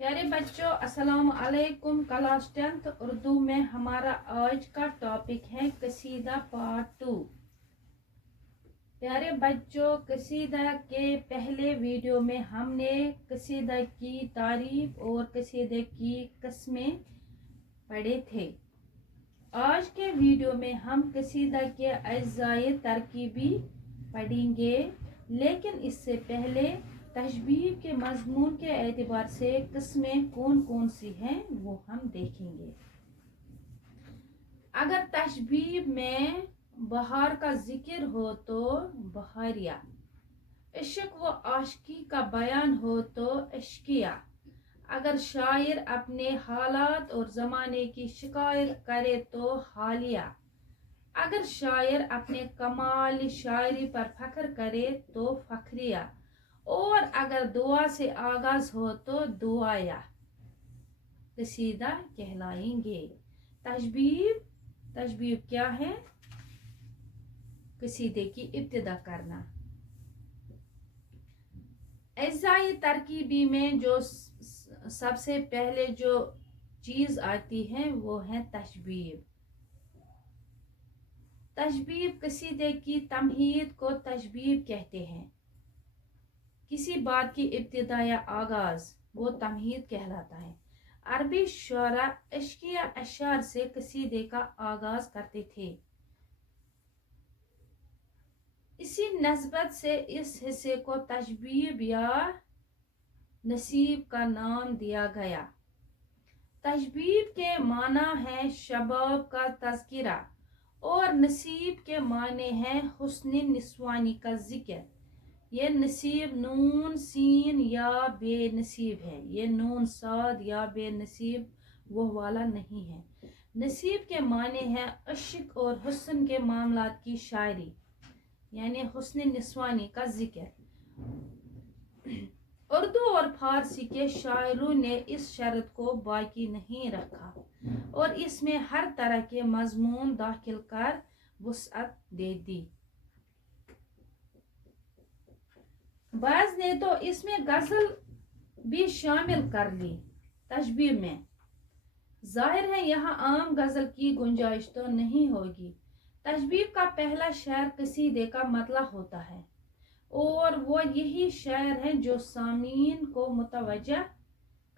प्यारे बच्चों, अस्सलाम वालेकुम। क्लास 10th उर्दू में हमारा आज का टॉपिक है कसीदा पार्ट 2। प्यारे बच्चों, कसीदा के पहले वीडियो में हमने कसीदा की तारीफ और कसीदे की किस्में पढ़े थे। आज के वीडियो में हम कसीदा के अज्जाए तरकीबी पढ़ेंगे, लेकिन इससे पहले तशबीह के मजमून के एतबार से किस्में कौन कौन सी हैं वो हम देखेंगे। अगर तशबीह में बहार का जिक्र हो तो बहारिया, इश्क व आशिकी का बयान हो तो इश्किया, अगर शायर अपने हालात और ज़माने की शिकायत करे तो हालिया, अगर शायर अपने कमाल शायरी पर फख्र करे तो फखरिया, और अगर दुआ से आगाज हो तो दुआया कसीदा कहलाएंगे। तशबीह क्या है? कसीदे की इब्तिदा करना। अज्जाए तरकीबी में जो सबसे पहले जो चीज आती है वो है तशबीह। तशबीह कसीदे की तमहीद को तशबीह कहते हैं। किसी बात की इब्तिदा या आगाज वो तमहीद कहलाता है। अरबी शुअरा इश्किया अशार से कसीदे का आगाज करते थे। इसी नस्बत से इस हिस्से को तशबीह या नसीब का नाम दिया गया। तशबीह के माना है शबाब का तज़किरा और नसीब के माने हैं हुस्न निस्वानी का जिक्र। ये नसीब नून सीन या बेनसीब है, ये नून साद या बेनसीब वो वाला नहीं है। नसीब के माने हैं इश्क और हुस्न के मामलात की शायरी, यानी हुस्न निस्वानी का जिक्र। उर्दू और फारसी के शायरों ने इस शर्त को बाकी नहीं रखा और इसमें हर तरह के मजमून दाखिल कर वुसअत दे दी। बाज़ ने तो इसमें गजल भी शामिल कर ली तशबीह में। जाहिर है यहाँ आम गजल की गुंजाइश तो नहीं होगी। तशबीह का पहला शेर कसीदे का मतला होता है और वो यही शेर है जो सामीन को मुतवज्जा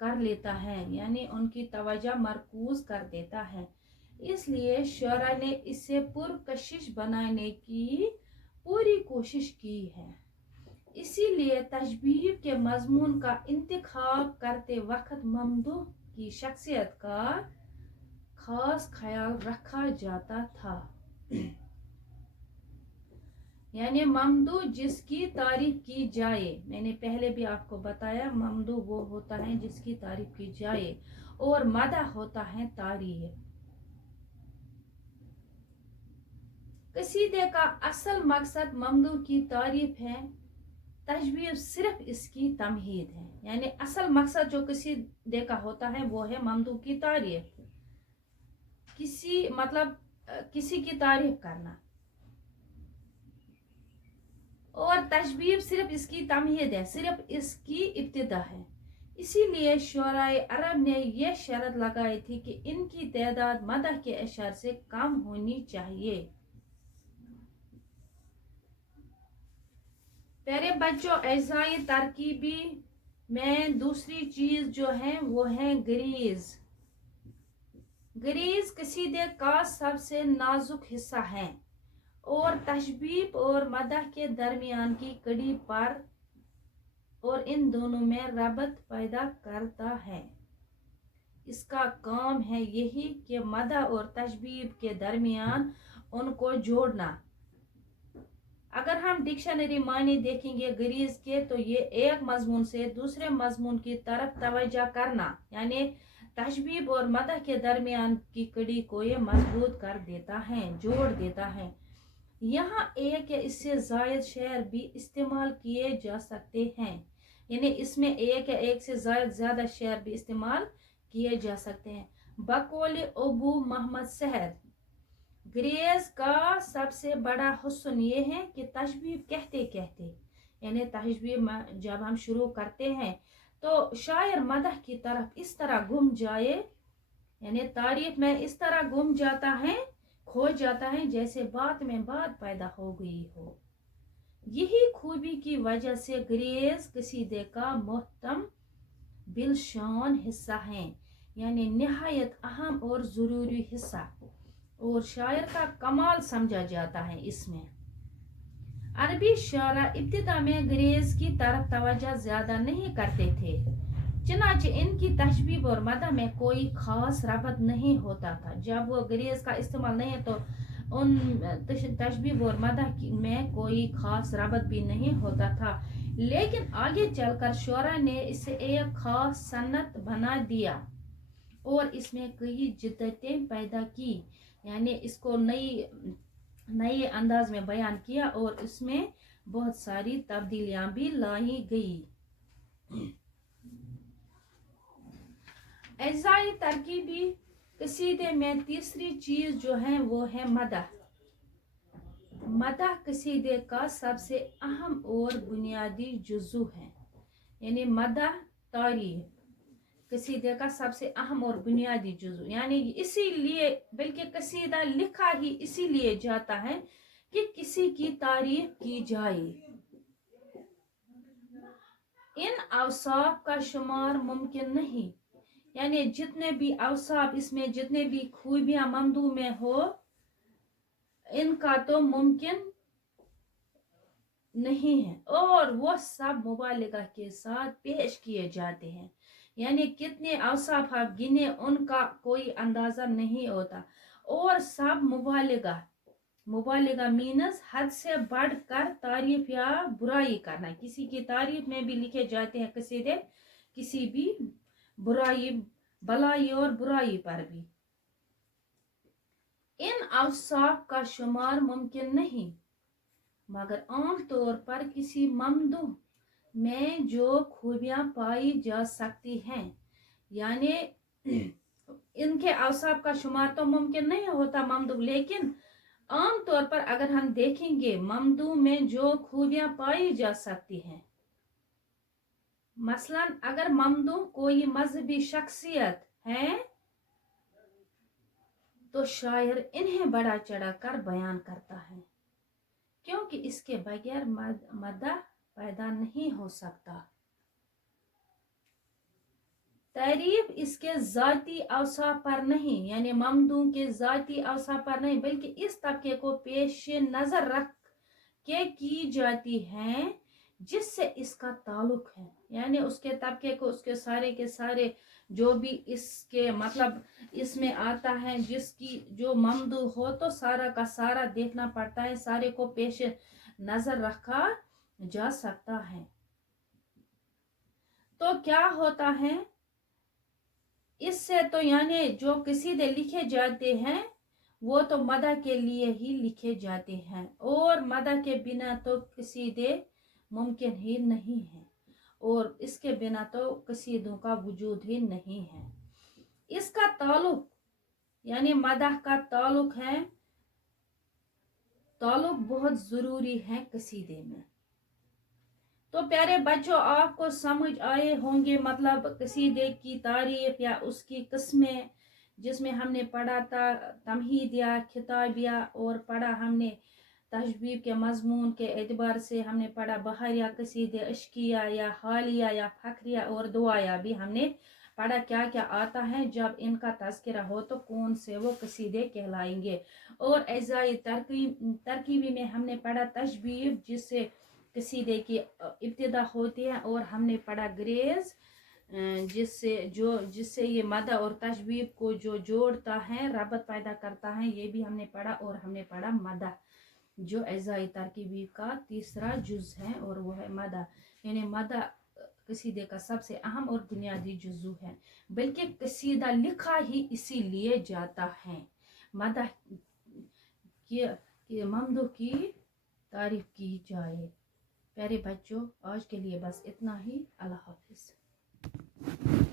कर लेता है, यानी उनकी तवज्जो मरकूज कर देता है। इसलिए शुअरा ने इसे पुरकशिश बनाने की पूरी कोशिश की है। इसीलिए तशबीह के मजमून का इंतखाब करते वक्त ममदूह की शख्सियत का खास ख्याल रखा जाता था। यानी ममदूह जिसकी तारीफ की जाए। मैंने पहले भी आपको बताया, ममदूह वो होता है जिसकी तारीफ की जाए और मदह होता है तारीफ। कसीदे का असल मकसद ममदूह की तारीफ है, तशबीह सिर्फ इसकी तमहीद है। यानी असल मकसद जो कसीदे का होता है वो है ममदूह की तारीफ, किसी की तारीफ करना, और तशबीह सिर्फ इसकी तमहीद है, सिर्फ इसकी इब्तिदा है। इसीलिए शुअराए अरब ने यह शर्त लगाई थी कि इनकी तादाद मदह के अशर से कम होनी चाहिए। प्यारे बच्चों, अज्जाए तरकीबी में दूसरी चीज जो है वो है गरीज। गरीज कसीदे का सबसे नाजुक हिस्सा है और तशबीह और मदह के दरमियान की कड़ी पर और इन दोनों में रबत पैदा करता है। इसका काम है यही कि मदह और तशबीह के दरमियान उनको जोड़ना। अगर हम डिक्शनरी मानी देखेंगे गरीज के, तो ये एक मजमून से दूसरे मजमून की तरफ तवज्जो करना, यानी तशबीह और मदह के दरमियान की कड़ी को ये मजबूत कर देता है, जोड़ देता है। यहाँ एक या इससे जायद शेर भी इस्तेमाल किए जा सकते हैं, यानी इसमें एक या एक से ज्यादा शेर भी इस्तेमाल किए जा सकते हैं। बकौल अबू मोहम्मद सहर, ग्रेज का सबसे बड़ा हुस्न ये है कि तशबीह कहते कहते, यानी तशबीह जब हम शुरू करते हैं तो शायर मदह की तरफ इस तरह गुम जाए, यानी तारीफ में इस तरह गुम जाता है, खो जाता है, जैसे बात में बात पैदा हो गई हो। यही खूबी की वजह से ग्रेज कसीदे का मोहतम बिलशान हिस्सा है, यानी निहायत अहम और ज़रूरी हिस्सा, और शायर का कमाल समझा जाता है इसमें। अरबी शायरा इब्तिदा में ग्रेज की तरफ तवज्जो ज़्यादा नहीं करते थे, चनाचे इनकी तशबीह और मदह में कोई ख़ास रबत नहीं होता था। जब वो ग्रेज का इस्तेमाल नहीं तो उन तशबीह और मदह में कोई ख़ास रबत भी नहीं होता था, लेकिन आगे चलकर शुरा ने इसे एक ख़ास सन्नत बना दिया और इसमें कई जिद्दतें पैदा की, यानी इसको नए अंदाज में बयान किया और इसमें बहुत सारी तब्दीलियां भी लाई गई। एजाई तरकीबी कसीदे में तीसरी चीज जो है वो है मदह। मदह कसीदे का सबसे अहम और बुनियादी जुज़ू है, यानी मदह तारीफ कसीदे का सबसे अहम और बुनियादी जुज़ू, यानी इसीलिए बल्कि कसीदा लिखा ही इसीलिए जाता है कि किसी की तारीफ की जाए। इन अवसाफ का शुमार मुमकिन नहीं, यानी जितने भी अवसाफ इसमें जितने भी खूबियां ममदू में हो इनका तो मुमकिन नहीं है, और वो सब मुबालिगा के साथ पेश किए जाते हैं, यानी कितने अवसाफ आप गिने उनका कोई अंदाजा नहीं होता, और सब मुबालिगा मीनस हद से बढ़कर तारीफ या बुराई करना। किसी की तारीफ में भी लिखे जाते हैं कसीदे, किसी भी बुराई भलाई और बुराई पर भी। इन अवसाफ का शुमार मुमकिन नहीं, मगर आम तौर पर किसी ममदूह में जो खूबियां पाई जा सकती हैं, यानी इनके अवसाफ का शुमार तो मुमकिन नहीं होता ममदूह, लेकिन आम तौर पर अगर हम देखेंगे ममदूह में जो खूबियां पाई जा सकती हैं, मसलन अगर ममदूह कोई मजहबी शख्सियत है तो शायर इन्हें बढ़ा चढ़ा कर बयान करता है, क्योंकि इसके बगैर मदह पैदा नहीं हो सकता। तारीफ इसके जाती अवसाफ पर नहीं, यानी ममदूह के जाती अवसाफ पर नहीं, बल्कि इस तबके को पेश नजर रख के की जाती है जिससे इसका ताल्लुक है, यानी उसके तबके को उसके सारे के सारे जो भी इसके मतलब इसमें आता है जिसकी जो ममदूह हो तो सारा का सारा देखना पड़ता है, सारे को पेश नजर रखा जा सकता है। तो क्या होता है इससे, तो यानी जो कसीदे लिखे जाते हैं वो तो मदह के लिए ही लिखे जाते हैं, और मदह के बिना तो कसीदे मुमकिन ही नहीं है, और इसके बिना तो कसीदों का वजूद ही नहीं है। इसका ताल्लुक यानी मदह का ताल्लुक बहुत ज़रूरी है कसीदे में। तो प्यारे बच्चों, आपको समझ आए होंगे मतलब कसीदे की तारीफ या उसकी किस्में, जिसमें हमने पढ़ा था तमहीदिया, खिताबिया, और पढ़ा हमने तशबीब के मजमून के एतबार से हमने पढ़ा बहरिया कसीदे, अश्किया या हालिया या फखरिया, और दुआया भी हमने पढ़ा क्या क्या आता है जब इनका तज़किरा हो तो कौन से वो कसीदे कहलाएंगे। और एजाई तरकीबी में हमने पढ़ा तशबीब जिससे कसीदे की इब्तिदा होती है, और हमने पढ़ा ग्रेज जिससे ये मदह और तशबीब को जो जोड़ता है, रबत पैदा करता है, ये भी हमने पढ़ा। और हमने पढ़ा मदह जो एजाई तरकीबी का तीसरा जुज है, और वो है मदह, यानी मदह कसीदे का सबसे अहम और बुनियादी जुज़ू है, बल्कि कसीदा लिखा ही इसीलिए जाता है मदह की ममदूह की तारीफ की जाए। प्यारे बच्चों, आज के लिए बस इतना ही। अल्लाह हाफिज़।